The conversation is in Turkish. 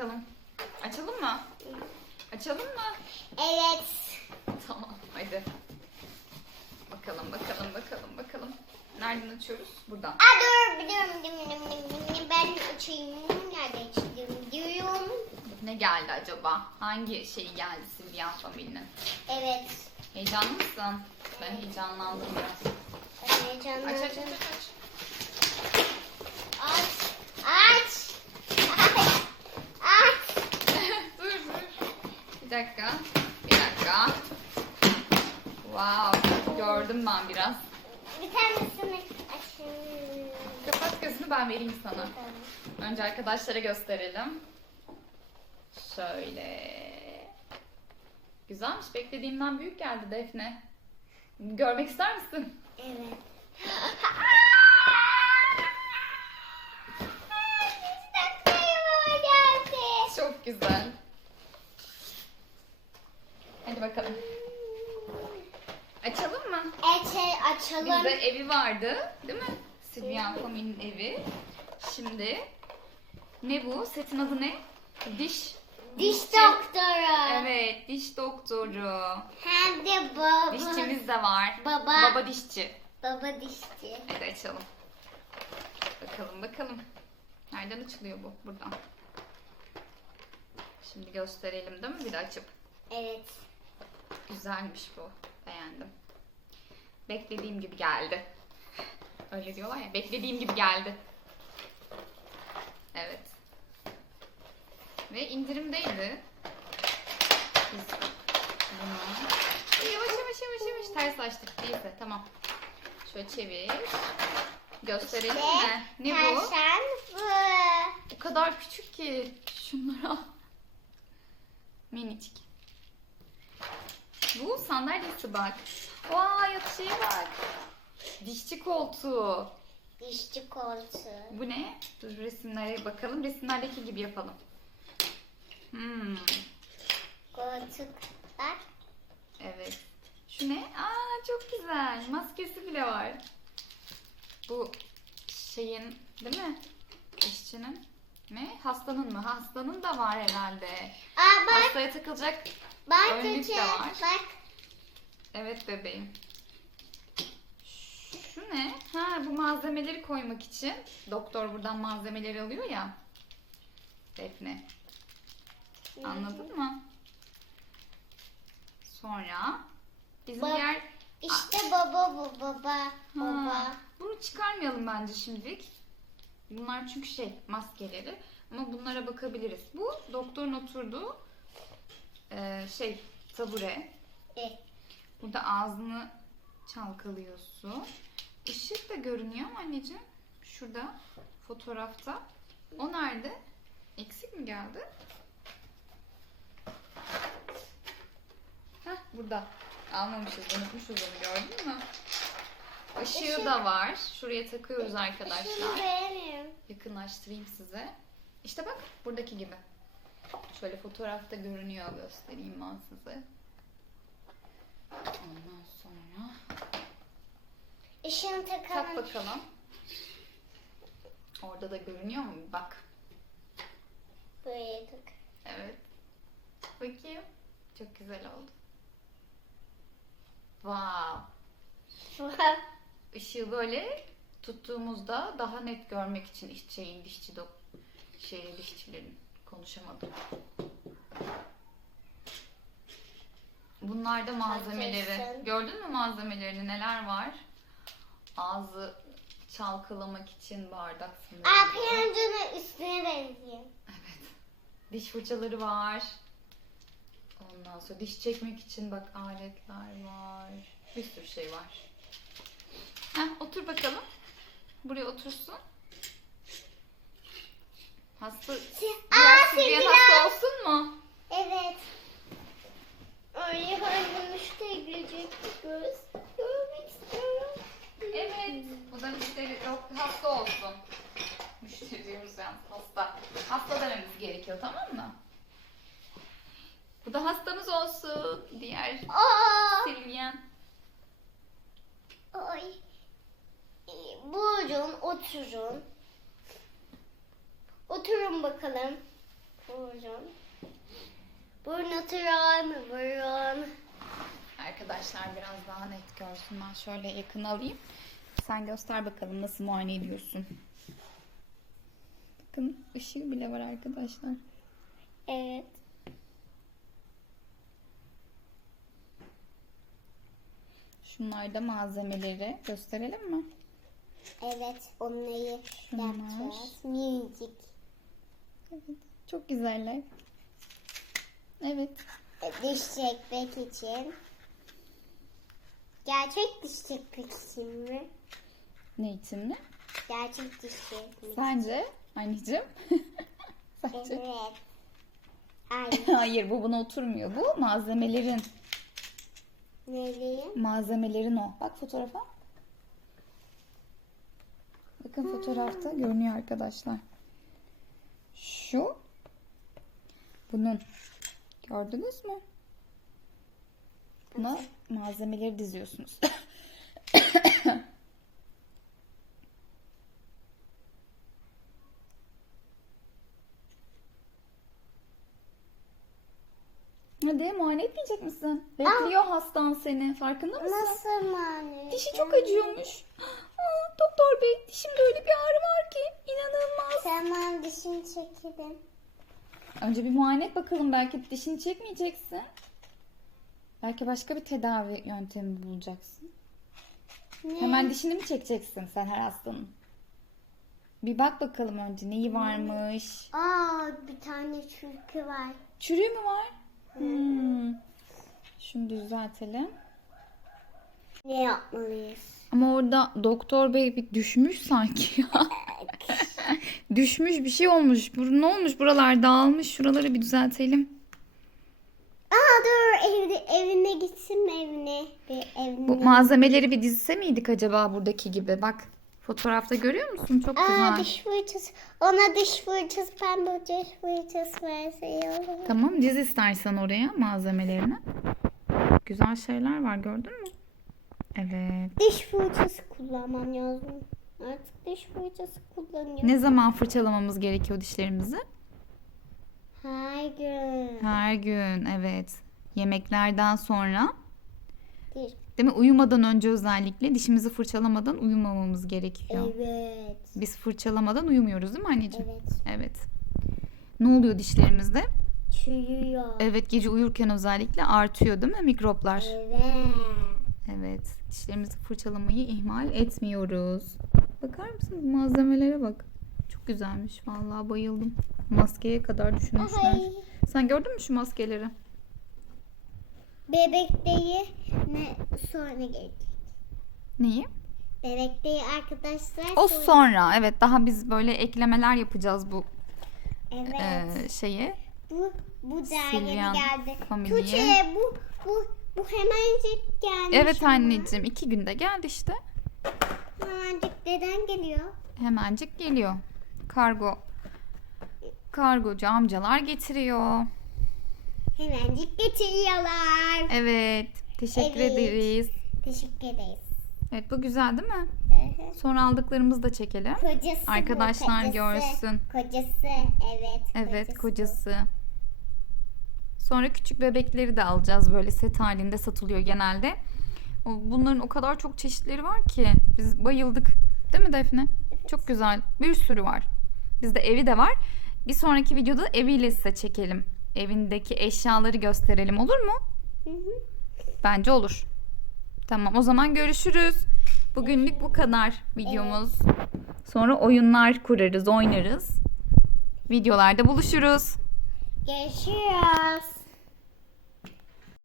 bakalım. Açalım mı? Açalım mı? Evet. Tamam hadi. Bakalım bakalım bakalım bakalım. Nereden açıyoruz? Buradan. Aa dur biliyorum. Ben açayım. Nerede açayım diyorum. Ne geldi acaba? Hangi şey geldi Silvian Family'nin? Evet. Heyecanlı mısın? Ben heyecanlandım biraz. Ben heyecanlandım. Aç aç aç aç. Aç. Aç. Aç. Aç. dur dur. Bir dakika. Bir dakika. Wow. Gördüm ben biraz. Bir tanesini açayım. Kapat gözünü ben vereyim sana. Önce arkadaşlara gösterelim. Şöyle. Güzelmiş. Beklediğimden büyük geldi Defne. Görmek ister misin? Evet. Çok güzel. Hadi bakalım. Eçe açalım. Bizde evi vardı, değil mi? Sylvian Family'nin evi. Şimdi ne bu? Setin adı ne? Diş. Diş dişçi. doktoru. Evet, diş doktoru. Hem de baba. Dişçimiz de var. Baba. Baba dişçi. Baba dişçi. Hadi açalım. Bakalım bakalım. Nereden açılıyor bu? Buradan. Şimdi gösterelim değil mi? Bir de açıp. Evet. Güzelmiş bu. Beğendim. Beklediğim gibi geldi. Öyle diyorlar ya. Beklediğim gibi geldi. Evet. Ve indirimdeydi. Biz bunu... Yavaş yavaş yavaş yavaş ters açtık. Neyse tamam. Şöyle çevir. Gösterelim mi? Ne bu? Tavşan bu. O kadar küçük ki. Şunlara. Minicik. Bu sandalyesi bak. Vay yatışıya bak. Dişçi koltuğu. Dişçi koltuğu. Bu ne? Dur resimlere bakalım. Resimlerdeki gibi yapalım. Hmm, Koltuklar. evet. Şu ne? Aa çok güzel. Maskesi bile var. Bu şeyin değil mi? Dişçinin mi? Hastanın mı? Hastanın da var herhalde. Aa bak. Hastaya takılacak. Bak önlük de var. Bak. Evet bebeğim. Şu ne? Ha bu malzemeleri koymak için. Doktor buradan malzemeleri alıyor ya. Defne. Anladın mı? Sonra bizim Bak. diğer İşte baba bu baba. Ha, Baba. Bunu çıkarmayalım bence şimdilik. Bunlar çünkü şey maskeleri. Ama bunlara bakabiliriz. Bu doktorun oturduğu e, şey tabure. E, Burada ağzını çalkalıyorsun. Işık da görünüyor ama anneciğim. Şurada fotoğrafta. O nerede? Eksik mi geldi? Heh burada. Almamışız, unutmuşuz onu gördün mü? Işığı Işık- da var. Şuraya takıyoruz arkadaşlar. beğeniyorum. Yakınlaştırayım size. İşte bak buradaki gibi. Şöyle fotoğrafta görünüyor göstereyim ben size. Ondan sonra Işığını tak takalım. bakalım. Orada da görünüyor mu? Bak. Buraya tak. Evet. Bakayım. Çok güzel oldu. Wow. Işığı böyle tuttuğumuzda daha net görmek için iş- şeyin dişçi dok şey dişçilerin konuşamadım. Bunlar da malzemeleri. Gördün mü malzemelerini neler var? Ağzı çalkalamak için bardak Aa piyanconun üstüne benziyor. Evet. Diş fırçaları var. Ondan sonra diş çekmek için bak aletler var. Bir sürü şey var. Heh, otur bakalım. Buraya otursun. Hasta, Aa, diğer Silviye Silviye. hasta olsun mu? Evet. Ay hangi müşteri gelecek göz. Görmek istiyorum. Evet. Bu da müşteri yok, hasta olsun. Müşteri diyoruz yani hasta. Hasta dememiz gerekiyor tamam mı? Bu da hastamız olsun. Diğer Aa, Silviyen. ay. Buyurun oturun. Oturun bakalım. Burun. Burun oturan, burun. Arkadaşlar biraz daha net görsün. Ben şöyle yakın alayım. Sen göster bakalım nasıl muayene ediyorsun. Bakın ışığı bile var arkadaşlar. Evet. Şunlar da malzemeleri gösterelim mi? Evet, onları Şunlar. yapacağız. Minicik. Evet. Çok güzeller. Evet. Diş çekmek için. Gerçek diş için mi? Ne için mi? Gerçek diş çekmek. Sence anneciğim? Sence? Evet. Ay, Hayır bu buna oturmuyor. Bu malzemelerin. nereye? Malzemelerin o. Bak fotoğrafa. Bakın fotoğrafta görünüyor arkadaşlar. Şu. Bunun. Gördünüz mü? Buna malzemeleri diziyorsunuz. Hadi muayene etmeyecek misin? Bekliyor hastan seni. Farkında mısın? Nasıl mani? Dişi çok acıyormuş. Aa, doktor bey dişimde öyle bir ağrı var ki inanılmaz. Tamam dişini çekelim. Önce bir muayene et bakalım belki dişini çekmeyeceksin. Belki başka bir tedavi yöntemi bulacaksın. Ne? Hemen dişini mi çekeceksin sen her hastanın? Bir bak bakalım önce neyi varmış. Aa bir tane çürükü var. Çürüğü mü var? Hmm. Şunu düzeltelim. Ne yapmalıyız? Ama orada doktor bey bir düşmüş sanki ya. düşmüş bir şey olmuş. Bu- Ne olmuş buralar dağılmış. Şuraları bir düzeltelim. Aa evine gitsin mi evine? Bir evine. Bu malzemeleri bir dizse miydik acaba buradaki gibi? Bak fotoğrafta görüyor musun? Çok Aa güzel. diş fırçası. Ona diş fırçası pembe diş fırçası verse iyi olur. Tamam diz istersen oraya malzemelerini. Güzel şeyler var gördün mü? Evet. Diş fırçası kullanmam lazım. Artık diş fırçası kullanıyorum. Ne zaman fırçalamamız gerekiyor dişlerimizi? Her gün. Her gün evet. Yemeklerden sonra Diş. değil mi? Uyumadan önce özellikle dişimizi fırçalamadan uyumamamız gerekiyor. Evet. Biz fırçalamadan uyumuyoruz değil mi anneciğim? Evet. Evet. Ne oluyor dişlerimizde? Çürüyor. Evet gece uyurken özellikle artıyor değil mi mikroplar? Evet. Evet. Dişlerimizi fırçalamayı ihmal etmiyoruz. Bakar mısınız malzemelere bak. Çok güzelmiş. Vallahi bayıldım. Maskeye kadar düşünmüşler. Ay. Sen gördün mü şu maskeleri? Bebekteyi ne sonra gelecek. Neyi? Bebekteyi arkadaşlar. O sonra- sonra. Evet daha biz böyle eklemeler yapacağız bu Evet. eee, şeye. bu bu da yeni Silvian geldi. Family'ye. Tuğçe bu bu bu hemencik gelmiş. Evet anneciğim iki günde geldi işte. Hemencik neden geliyor? Hemencik geliyor. Kargo kargocu amcalar getiriyor. Hemencik getiriyorlar. Evet. Teşekkür Evet. ederiz. Teşekkür ederiz. Evet bu güzel değil mi? Hı hı. Sonra aldıklarımızı da çekelim. Kocası bu, Arkadaşlar kocası. görsün. Kocası evet. Evet bu. kocası. Sonra küçük bebekleri de alacağız böyle set halinde satılıyor genelde. O- Bunların o kadar çok çeşitleri var ki biz bayıldık. Değil mi Defne? Çok güzel. Bir sürü var. Bizde evi de var. Bir sonraki videoda eviyle size çekelim. Evindeki eşyaları gösterelim olur mu? Hı hı. Bence olur. Tamam o zaman görüşürüz. Bugünlük bu kadar videomuz. Sonra oyunlar kurarız, oynarız. Videolarda buluşuruz. Görüşürüz.